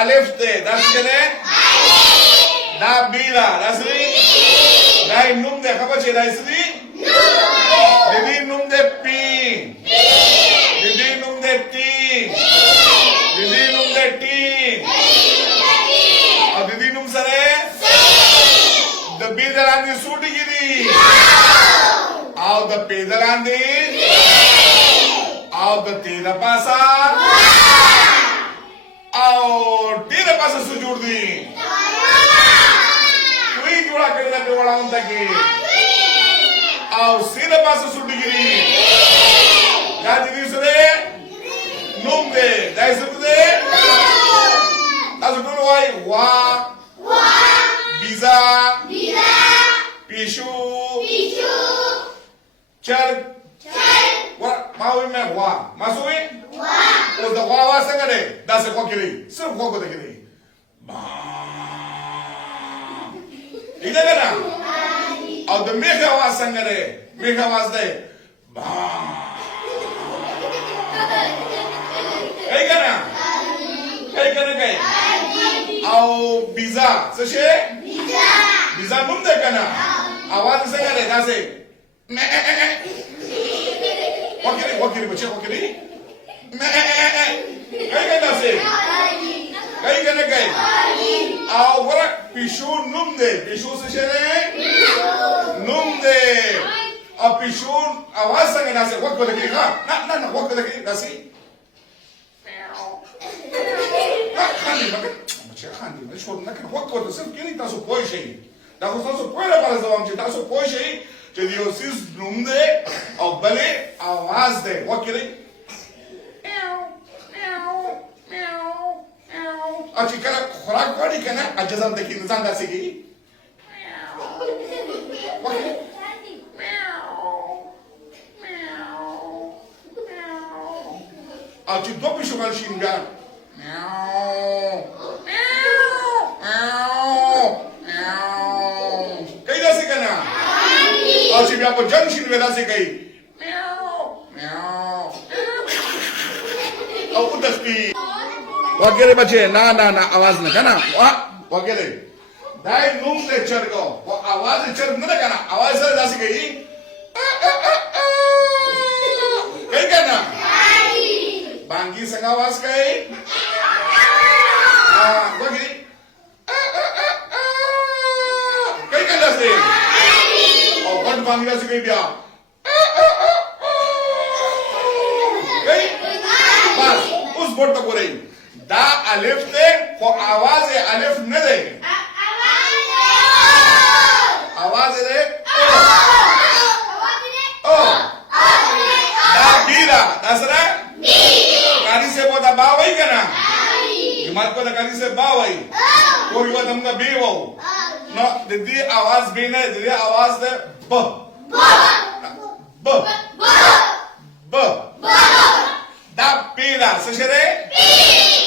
الف ته دا څه ده دا بی دا سری دا نوم ده خبر چې دا سری د دې نوم ده پی د دې نوم ده تی د دې نوم ده تی او د دې نوم سره د بی دلاندې سوټي کیږي او د پی دلاندې او د تی د پاسا او تی د پاسا څه جوړ دي کوئی جوړا کړل په وړاندې کې او سی د پاسا سوټي کیږي دا دې سره نوم ده دا څه ده تاسو ټول وای وا بیزا پیشو چرګ ماوی میں غوا ماسوی او د غوا आवाज څنګه ده دا څه کوکړي صرف غوا کو دګري ایدا کنه او د میغ आवाज څنګه ده میغ आवाज ده ای کنه کوي او بیزا څه شي بیزا نوم ده کنه आवाज څنګه ده دا څه وکړي بچي وکړي کای کنه کوي او ورا پیشو نوم ده پیشو څه شي نوم ده او پیشو आवाज څنګه ده وکړي ها نه وکړي دا څه خاندي بچي خاندي نه شو نه کنه وکړه څه کېږي تاسو پوه شئ دا تاسو پوه نه پاره ځوام چې تاسو پوه شئ چې یو سیس نوم ده او بلې आवाज ده وکړي او چې کله خوراک غواړي کنه اجازه ده کې انسان داسې کوي او چې دوه پیشوګان شي بیا کوي داسې کنه او چې بیا په جنګ شي نو داسې کوي او تخفي وګړي بچي نه आवाज نه کنه وګړي دای نوم ته چرګو او आवाज چرګ نه کنه आवाज سره داسې کوي کوي کنه بانګي څنګه आवाज کوي وګړي کوي کنه داسې او ګډ بانګي داسې کوي بیا کوي بس اوس ورته ګورئ دا الف ته خو आवाज الف نه دی आवाज دی او دا بیرا دا سره کاری سے بودا با وای کنه جمعت کو دا کاری سے با وای اور یو دمګه بی وو نو د دې आवाज به نه د دې आवाज ده ب ب ب دا پیدا څه شه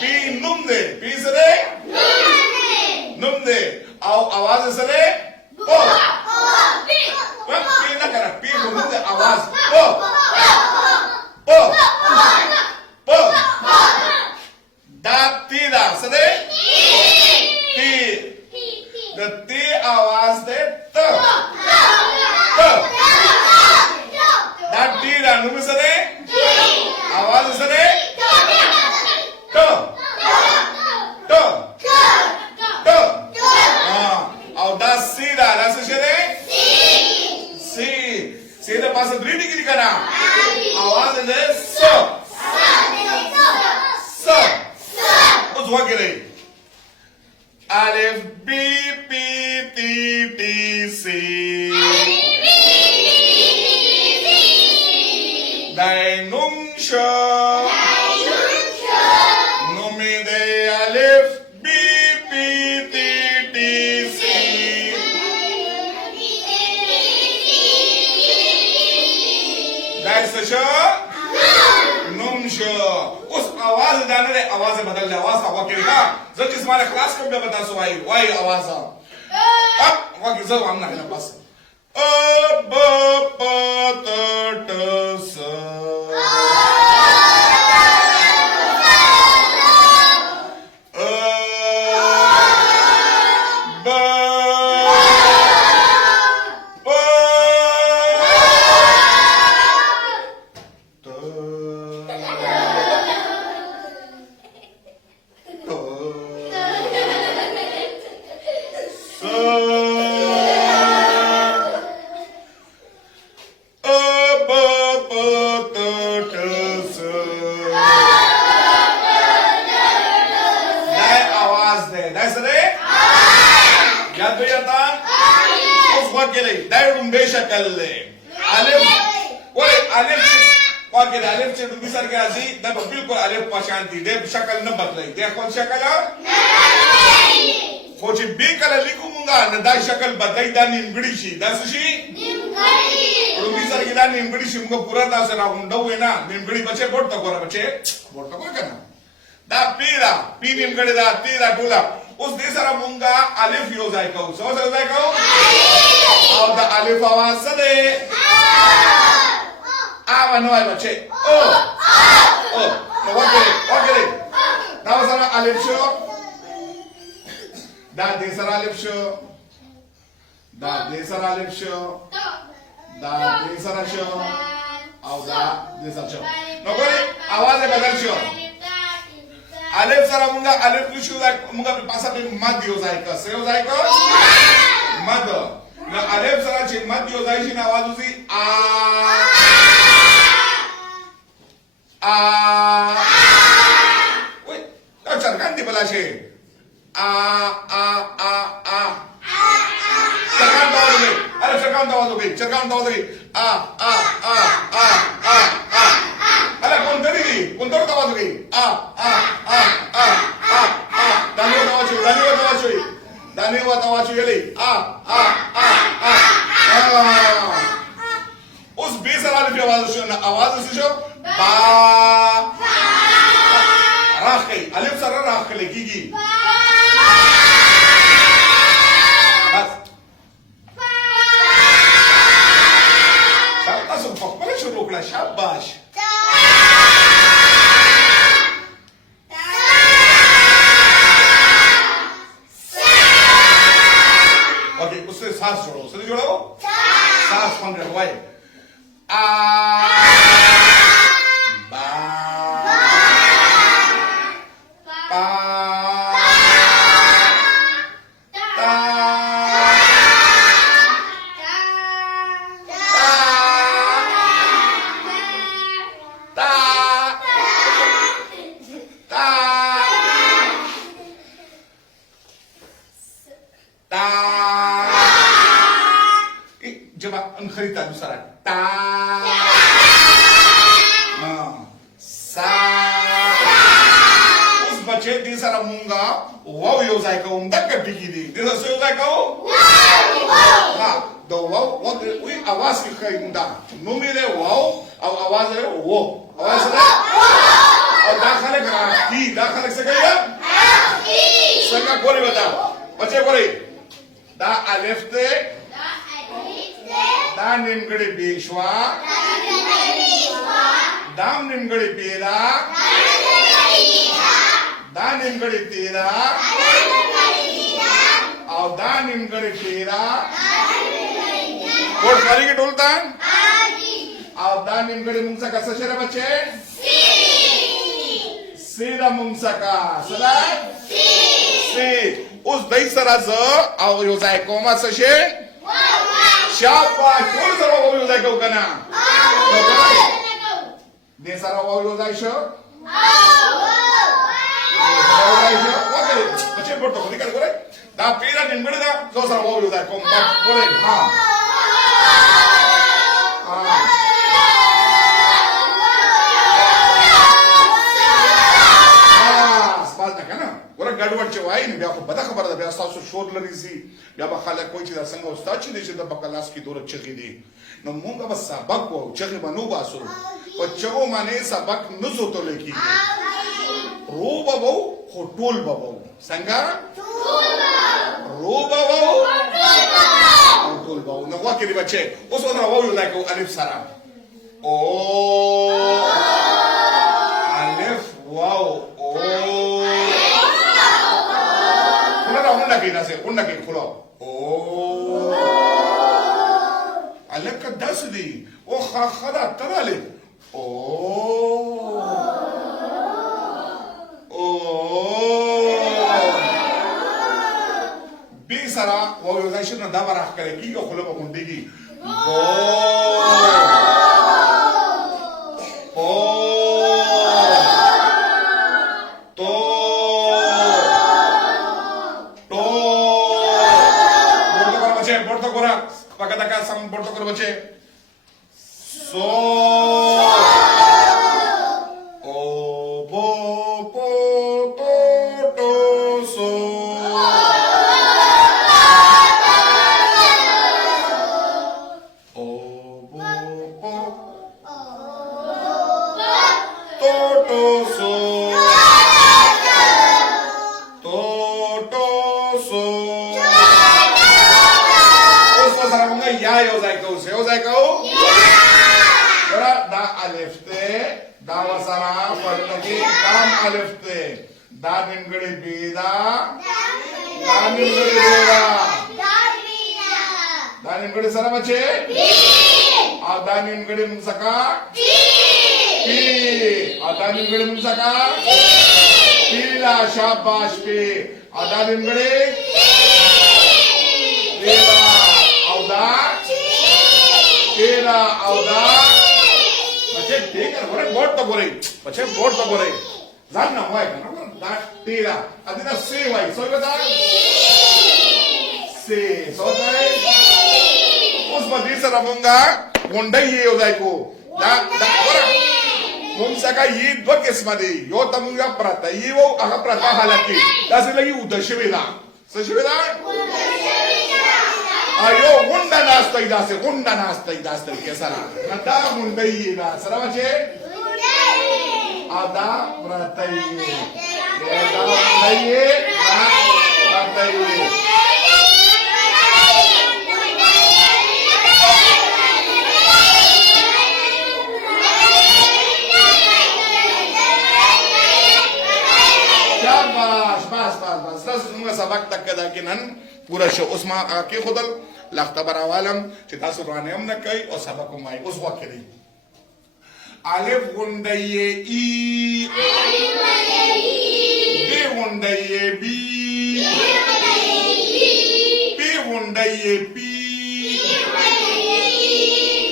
پی نوم ده پی سره نوم ده او आवाज سره او پی نه کنه پی نوم ده आवाज او دا تی دا سره تی د تی आवाज ده ت دا تی دا نوم سره आवाज سره او دا سی دا څه شه سی دا پاسه 3 ډیګري کنه आवाज ده س اوس وګورئ الف بی پی تی ټی سی دای نوم شو نومې ده الف بی پی تی ټی سی دای څه شو نوم شو اوس आवाज دانه ده आवाज بدل ده आवाज هغه کې ښه زه چې سماره خلاص کوم بیا تاسو وای आवाज اب هغه زه هم نه بس ا ب پ ت ټ س واکره دایرون بشکل الف وای الف واکره الف چې د سر کې راځي دا بالکل الف په شان دي د شکل نه بدلای دی خپل شکل نه خو چې به کله لیکو مونږه نه دا شکل بدلای دا نیمګړی شي دا څه شي نیمګړی ورو سر کې دا نیمګړی شي موږ پورا تاسو راغونډو وینا نیمګړی بچي ورته ګوره بچي ورته ګوره کنه دا پیرا پی نیمګړی دا تیرا ټولا اوس دې سره مونږه الف یو ځای کوو څو ځای کوو او دا الف आवाज څه ده نو وای بچي او نو واکره دا سره الف شو دا دې سره الف شو دا دې سره الف شو دا دې سره شو او دا دې سره شو نو ګورې आवाज بدل شو الف سره مونږه الف شو دا مونږه په پاسه په مد یو ځای کا سه یو ځای کا مد نو الف سره چې مد یو ځای شي نو आवाज وځي وای دا چرګان دی بلا شي چرګان دا وځي اره چرګان دا وځي چرګان دا وځي اره کوندري کوندر دا وځي دانیو دا وځي دانیو دا وځي یلي اوس به سره د आवाज شو نه आवाज شو با راخي الف سره راخ لګيږي بس تاسو په خپل شروع کړه شاباش اوکې اوس ساس جوړو سره جوړو ساس څنګه وای جواب انخریتا دوسرا تا سا اوس بچے دې سره مونږه واو یو ځای کوم دغه ټکی دی دې سره یو ځای کوم ها دا واو وی आवाज کې خای دا نو مې واو او आवाज له وو आवाज ده او داخله راځي داخله څه کوي څنګه ګوري وتا بچے ګوري دا الف ته دا نیمګړی بیشوا دام نیمګړی پیدا دا نیمګړی تیرا او دا نیمګړی پیدا ورته کاری کې ټولتا او دا نیمګړی مونږ څخه څه شره بچي سیدا مونږ څخه سلا سی اوس دای سره ز او یو ځای کومه څه شي شاباش ټول سره وو یو ځای کو کنه دې سره وو یو ځای شو اوکې بچي ورته خو دې کار کوي دا پیرا نیمګړی دا څو سره وو یو ځای کوم دا کوي ها ورته ګډوډ چې وایي بیا خو بده خبره ده بیا تاسو شور لري سي بیا به خلک کوئی چې دا څنګه استاد چې د بکلاس کې دوره چغې دي نو مونږ به سبق وو چغې به نو باسو او چغو باندې سبق نه زوتو لیکي رو به وو خو ټول به وو څنګه رو به وو ټول به وو نو واکې دی بچي اوس ورته وو یو لایکو الف سره او الف واو او una que خلا او الک داس دی او خدا تراله او بي سرا و یو ځای شنه دا ورخ کړي کیږي خلا په غونډيږي Pakataka sam porto karo bache. So. O bo po to to so. O bo po to to so. To to so. Usma sarabunga ya yozai ko. Ora da alifte. Dawa sara fartaki dam alifte. Da nimgade bida. Da nimgade bida. Da nimgade sara bache. A da nimgade munsaka. Pi. A da nimgade munsaka. Pila shabash pi. A da nimgade. Pila. Auda. Pila auda. Board तो बोरे पछे board तो बोरे जान ना होय ना दा तेरा अदिना से होय सो बता से सो जाय उस बदी से रमूंगा गुंडा ये हो जाय को दा बोरा हम सका ये दो किस्म दे यो तमुगा प्रता ये वो अगा प्रता हालाकी दासे लगी उदशवेला सशवेला ayo gunda nasta idasta ke sara nada gundai na sara bache ada pratai ada gundai pratai bas tas nunga sabak tak kada kinan पूरा शो उसमा आके खुदल लख्ता बरावालम चिता सुराने हम न कई और सबक माई उस वक्त नहीं अलिफ गुंडये ई बी गुंडये बी पी गुंडये पी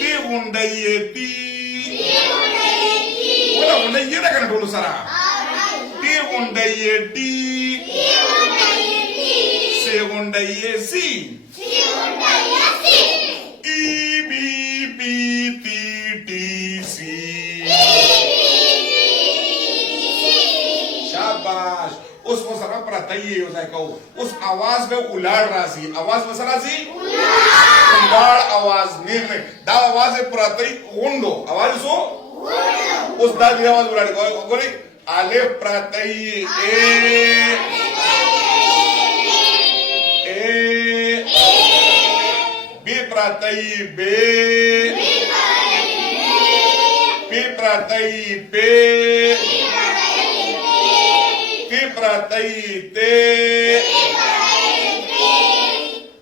टी गुंडये टी बोला गुंडये ना करना बोलो सारा टी गुंडये टी segunda y si e b b t t c शाबाश उसको सरा प्रत्यय हो जाए कहो उस आवाज में उलाड़ रासी आवाज में सरा सी उलाड़ आवाज निर्णय दा आवाज है प्रत्यय उंडो आवाज सो उस दा की आवाज उलाड़ को गोरी अलिफ प्रत्यय ए pratai be pi pratai pe pi pratai te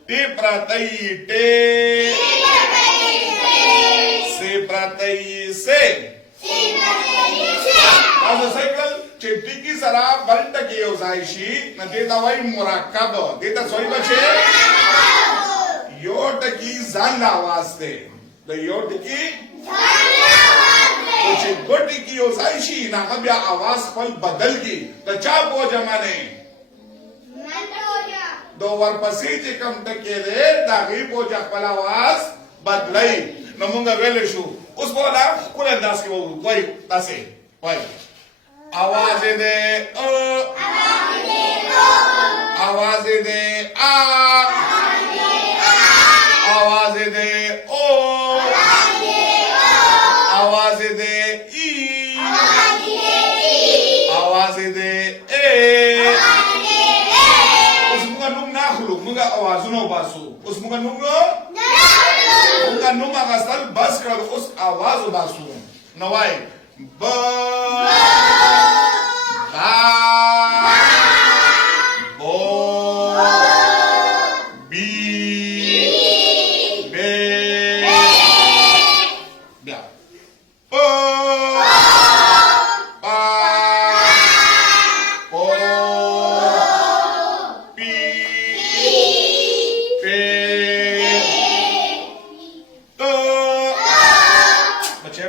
pi pratai te se pratai se also cycle chepti ki sara banta ki uzaishi na deta wai murakkab deta soi bache vote की जान आवाज थे द योट की कुछ गोटी की ओसाइशी ना अब या आवाज पल बदल की तो चाप हो जमाने दो वर पसीचे कम तके रे दागी पोजा पल आवाज बदलाई नमुंगा वेलेशु उस बोला कुल अंदाज की वो कोई तासे कोई आवाज दे ओ आवाज दे आ आवाज दे ओ आवाज दे ई आवाज दे ए उस मुगा नुम ना खुलू मुगा आवाज नो बासु उस मुगा नुम मुगा नुम आगासल बस कर उस आवाज बासु नवाई ब बा बो बी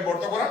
बोर्ड तो पूरा